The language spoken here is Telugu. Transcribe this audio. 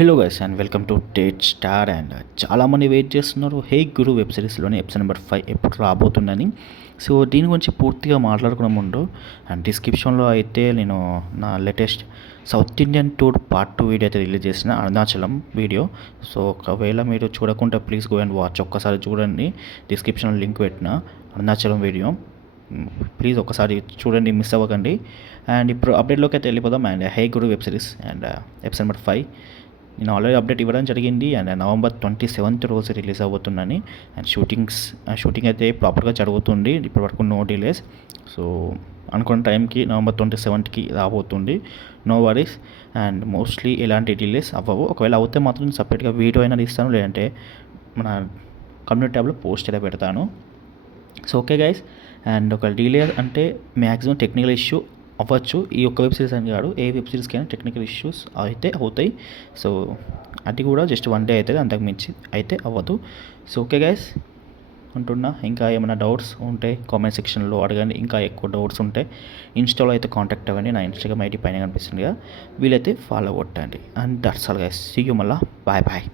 Hello guys and welcome to date star. And చాలామంది వెయిట్ చేస్తున్నారు హే గురు వెబ్ సిరీస్లోని ఎపిసోడ్ నెంబర్ 5 ఎప్పుడు రాబోతుందని. సో దీని గురించి పూర్తిగా మాట్లాడుకునే ముందు అండ్ డిస్క్రిప్షన్లో అయితే నేను నా latest south Indian tour part 2 video అయితే రిలీజ్ చేసిన అరుణాచలం వీడియో. సో ఒకవేళ మీరు చూడకుంటే ప్లీజ్ గో అండ్ వాచ్, ఒక్కసారి చూడండి. డిస్క్రిప్షన్లో లింక్ పెట్టిన అరుణాచలం వీడియో, ప్లీజ్ ఒకసారి చూడండి, మిస్ అవ్వకండి. అండ్ ఇప్పుడు అప్డేట్లోకి అయితే వెళ్ళిపోదాం. And hey Guru web series and episode number 5 నేను ఆల్రెడీ అప్డేట్ ఇవ్వడం జరిగింది. అండ్ November 27th రోజు రిలీజ్ అవుతుందని. అండ్ షూటింగ్ అయితే ప్రాపర్గా జరుగుతుంది, ఇప్పటి వరకు నో డిలేస్. సో అనుకున్న టైంకి November 27th రాబోతుంది, నో వరీస్. అండ్ మోస్ట్లీ ఎలాంటి డిలేస్ అవ్వవు. ఒకవేళ అవుతే మాత్రం సపరేట్గా వీడియో అయినా ఇస్తాను, లేదంటే మన కమ్యూనిటీ ట్యాబ్లో పోస్ట్ అయితే పెడతాను. So okay guys. అండ్ ఒక డిలే అంటే మ్యాక్సిమం టెక్నికల్ ఇష్యూ అవ్వచ్చు. ఈ ఒక్క వెబ్ సిరీస్ అని కాదు, ఏ వెబ్ సిరీస్కైనా టెక్నికల్ ఇష్యూస్ అయితే అవుతాయి. సో అది కూడా జస్ట్ 1 day అవుతుంది, అంతకు మించి అయితే అవ్వదు. సో ఓకే గైస్ అంటున్నా. ఇంకా ఏమైనా డౌట్స్ ఉంటే కామెంట్ సెక్షన్లో అడగండి. ఇంకా ఎక్కువ డౌట్స్ ఉంటే ఇన్స్టాలో అయితే కాంటాక్ట్ అవ్వండి. నా ఇన్స్టాగ్రామ్ ఐడి పైన కనిపిస్తుంది కదా, వీలైతే ఫాలో కొట్టండి. And that's all guys, see you. మళ్ళీ బాయ్ బాయ్.